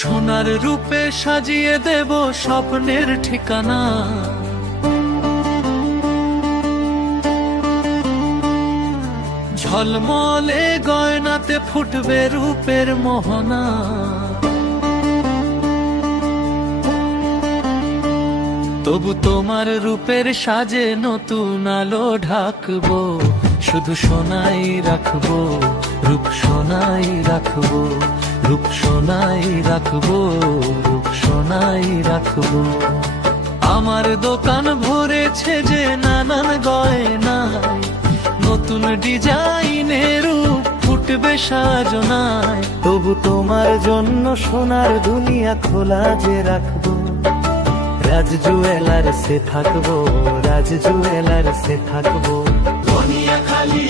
সোনার রূপে সাজিয়ে দেব স্বপ্নের ঠিকানা। ঝলমলে গয়নাতে ফুটবে রূপের মোহনা। তবু তোমার রূপের সাজে নতুন আলো ঢাকবো, শুধু সোনাই রাখবো, রূপ সোনাই রাখবো, রূপ সোনাই রাখবো, রূপ সোনাই রাখবো। আমার দোকান ভরেছে যে নানান গয়নায়, নতুন ডিজাইনের রূপ ফুটবে সাজনায়। তবু তোমার জন্য সোনার দুনিয়া খোলা যে রাখবো, রাজ জুয়েলার্সে থাকবো, রাজ জুয়েলার্সে থাকবো। দুনিয়া খালি